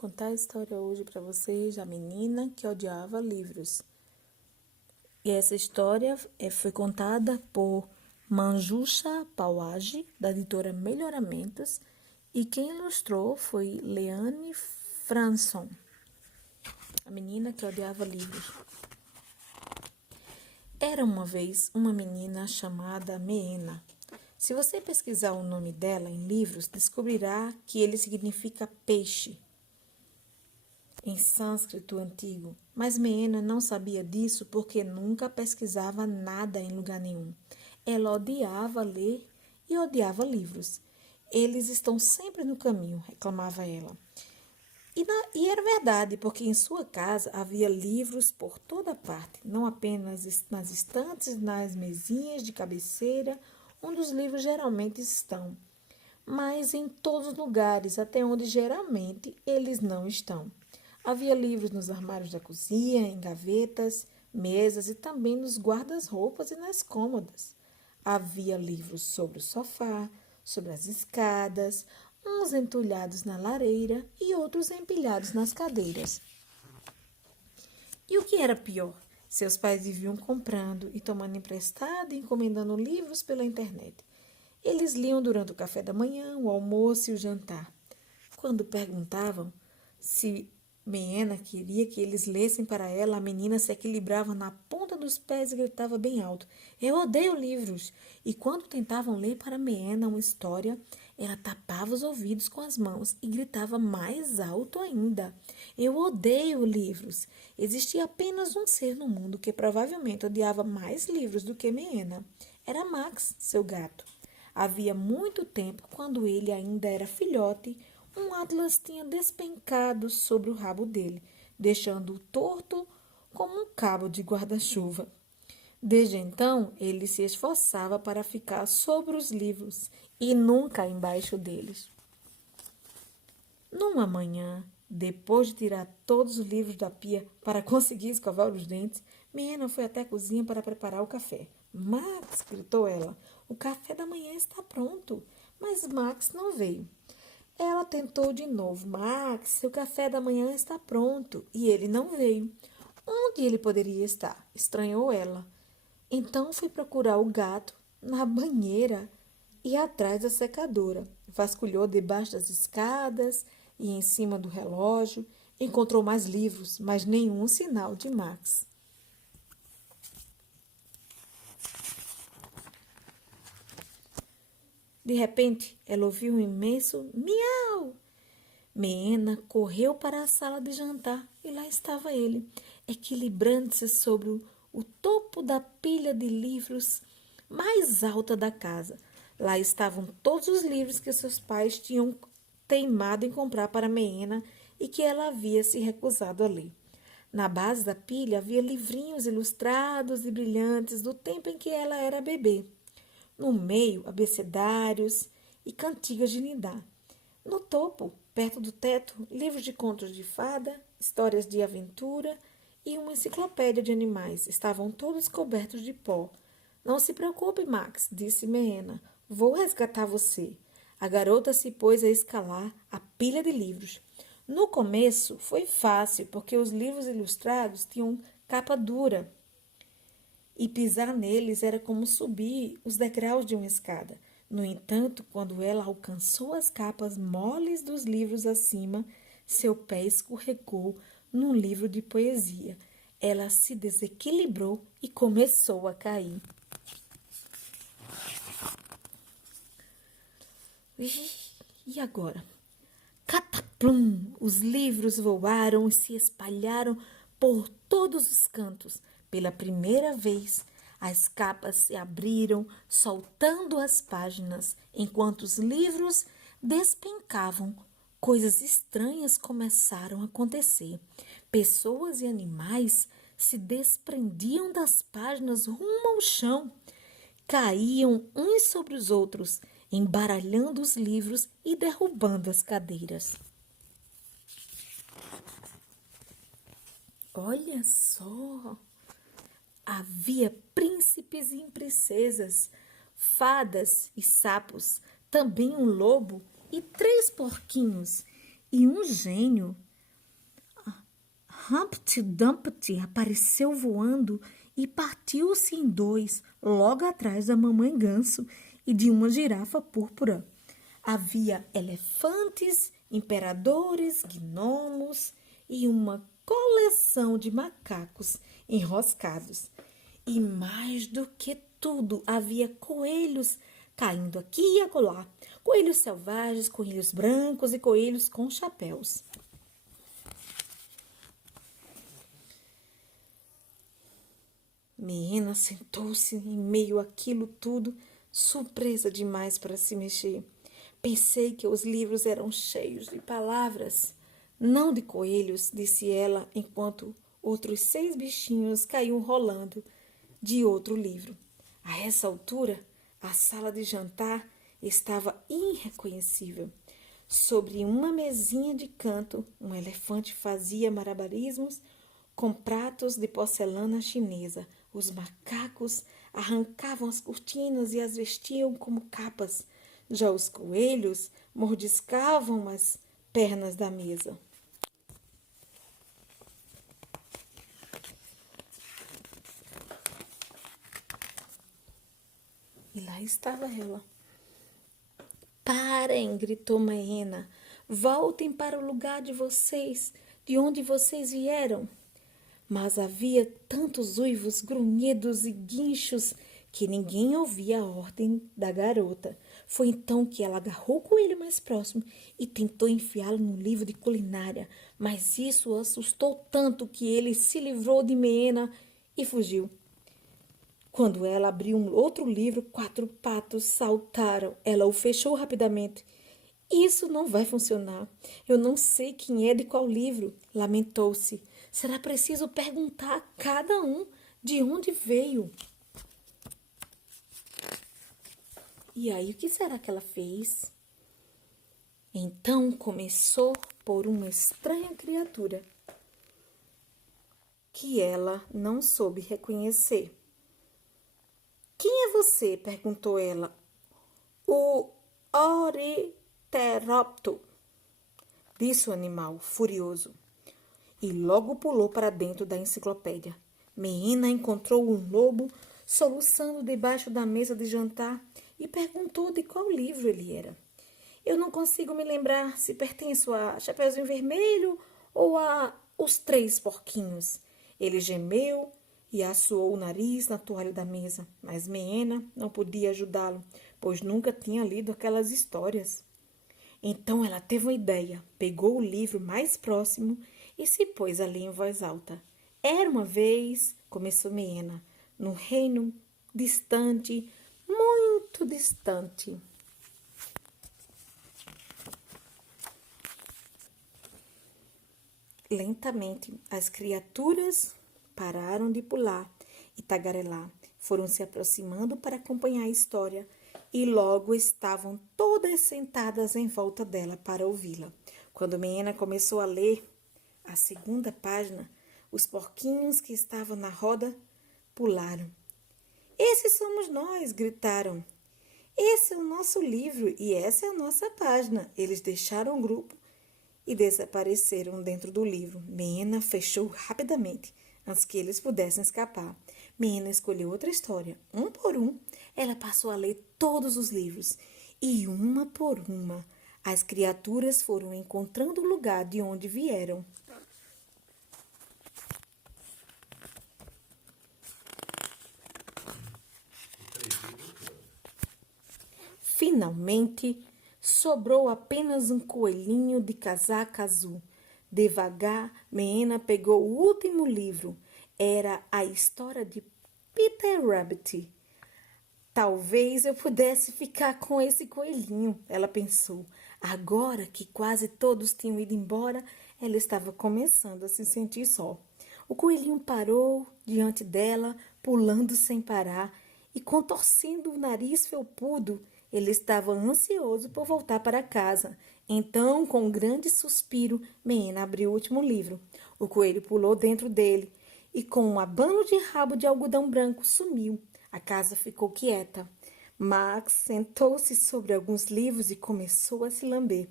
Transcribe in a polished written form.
Contar a história hoje para vocês da menina que odiava livros. E essa história foi contada por Manjusha Pawage, da editora Melhoramentos, e quem ilustrou foi Leane Franson, a menina que odiava livros. Era uma vez uma menina chamada Meena. Se você pesquisar o nome dela em livros, descobrirá que ele significa peixe em sânscrito antigo, mas Meena não sabia disso porque nunca pesquisava nada em lugar nenhum. Ela odiava ler e odiava livros. Eles estão sempre no caminho, reclamava ela. E era verdade, porque em sua casa havia livros por toda parte, não apenas nas estantes, nas mesinhas de cabeceira, onde os livros geralmente estão, mas em todos os lugares, até onde geralmente eles não estão. Havia livros nos armários da cozinha, em gavetas, mesas e também nos guarda-roupas e nas cômodas. Havia livros sobre o sofá, sobre as escadas, uns entulhados na lareira e outros empilhados nas cadeiras. E o que era pior? Seus pais viviam comprando e tomando emprestado e encomendando livros pela internet. Eles liam durante o café da manhã, o almoço e o jantar. Quando perguntavam se Meena queria que eles lessem para ela, a menina se equilibrava na ponta dos pés e gritava bem alto: "Eu odeio livros!" E quando tentavam ler para Meena uma história, ela tapava os ouvidos com as mãos e gritava mais alto ainda: "Eu odeio livros!" Existia apenas um ser no mundo que provavelmente odiava mais livros do que Meena. Era Max, seu gato. Havia muito tempo, quando ele ainda era filhote, um atlas tinha despencado sobre o rabo dele, deixando-o torto como um cabo de guarda-chuva. Desde então, ele se esforçava para ficar sobre os livros e nunca embaixo deles. Numa manhã, depois de tirar todos os livros da pia para conseguir escovar os dentes, Meena foi até a cozinha para preparar o café. "Max!" gritou ela. "O café da manhã está pronto." Mas Max não veio. Ela tentou de novo. "Max, seu café da manhã está pronto." E ele não veio. Onde ele poderia estar? Estranhou ela. Então foi procurar o gato na banheira e atrás da secadora. Vasculhou debaixo das escadas e em cima do relógio. Encontrou mais livros, mas nenhum sinal de Max. De repente, ela ouviu um imenso miau. Meena correu para a sala de jantar e lá estava ele, equilibrando-se sobre o topo da pilha de livros mais alta da casa. Lá estavam todos os livros que seus pais tinham teimado em comprar para Meena e que ela havia se recusado a ler. Na base da pilha havia livrinhos ilustrados e brilhantes do tempo em que ela era bebê. No meio, abecedários e cantigas de Nidá. No topo, perto do teto, livros de contos de fada, histórias de aventura e uma enciclopédia de animais. Estavam todos cobertos de pó. "Não se preocupe, Max", disse Meena. "Vou resgatar você." A garota se pôs a escalar a pilha de livros. No começo foi fácil, porque os livros ilustrados tinham capa dura e pisar neles era como subir os degraus de uma escada. No entanto, quando ela alcançou as capas moles dos livros acima, seu pé escorregou num livro de poesia. Ela se desequilibrou e começou a cair. E agora? Cataplum! Os livros voaram e se espalharam por todos os cantos. Pela primeira vez, as capas se abriram, soltando as páginas, enquanto os livros despencavam. Coisas estranhas começaram a acontecer. Pessoas e animais se desprendiam das páginas rumo ao chão. Caíam uns sobre os outros, embaralhando os livros e derrubando as cadeiras. Olha só! Havia príncipes e princesas, fadas e sapos, também um lobo e 3 porquinhos e um gênio. Humpty Dumpty apareceu voando e partiu-se em dois, logo atrás da mamãe ganso e de uma girafa púrpura. Havia elefantes, imperadores, gnomos e uma coleção de macacos enroscados. E mais do que tudo, havia coelhos caindo aqui e acolá. Coelhos selvagens, coelhos brancos e coelhos com chapéus. Menina sentou-se em meio àquilo tudo, surpresa demais para se mexer. Pensei que os livros eram cheios de palavras, não de coelhos, disse ela, enquanto outros 6 bichinhos caíam rolando de outro livro. A essa altura, a sala de jantar estava irreconhecível. Sobre uma mesinha de canto, um elefante fazia malabarismos com pratos de porcelana chinesa. Os macacos arrancavam as cortinas e as vestiam como capas. Já os coelhos mordiscavam as pernas da mesa. E lá estava ela. Parem, gritou Maena. Voltem para o lugar de vocês, de onde vocês vieram. Mas havia tantos uivos, grunhidos e guinchos que ninguém ouvia a ordem da garota. Foi então que ela agarrou o coelho mais próximo e tentou enfiá-lo no livro de culinária, mas isso o assustou tanto que ele se livrou de Maena e fugiu. Quando ela abriu um outro livro, 4 patos saltaram. Ela o fechou rapidamente. Isso não vai funcionar. Eu não sei quem é de qual livro, lamentou-se. Será preciso perguntar a cada um de onde veio. E aí, o que será que ela fez? Então começou por uma estranha criatura que ela não soube reconhecer. Quem é você? Perguntou ela. O Ornitheropto, disse o animal, furioso, e logo pulou para dentro da enciclopédia. Maena encontrou um lobo soluçando debaixo da mesa de jantar e perguntou de qual livro ele era. Eu não consigo me lembrar se pertenço a Chapeuzinho Vermelho ou a Os 3 Porquinhos. Ele gemeu e assoou o nariz na toalha da mesa, mas Maena não podia ajudá-lo, pois nunca tinha lido aquelas histórias. Então ela teve uma ideia, pegou o livro mais próximo e se pôs a ler em voz alta. Era uma vez, começou Maena, num reino distante, muito distante. Lentamente, as criaturas pararam de pular e tagarelar. Foram se aproximando para acompanhar a história e logo estavam todas sentadas em volta dela para ouvi-la. Quando Maena começou a ler a 2ª página, os porquinhos que estavam na roda pularam. Esses somos nós, gritaram. Esse é o nosso livro e essa é a nossa página. Eles deixaram o grupo e desapareceram dentro do livro. Maena fechou rapidamente, antes que eles pudessem escapar. Maena escolheu outra história. Um por um, ela passou a ler todos os livros. E uma por uma, as criaturas foram encontrando o lugar de onde vieram. Finalmente, sobrou apenas um coelhinho de casaca azul. Devagar, Maena pegou o último livro. Era a história de Peter Rabbit. Talvez eu pudesse ficar com esse coelhinho, ela pensou. Agora que quase todos tinham ido embora, ela estava começando a se sentir só. O coelhinho parou diante dela, pulando sem parar e contorcendo o nariz felpudo. Ele estava ansioso por voltar para casa. Então, com um grande suspiro, Maena abriu o último livro. O coelho pulou dentro dele e, com um abano de rabo de algodão branco, sumiu. A casa ficou quieta. Max sentou-se sobre alguns livros e começou a se lamber.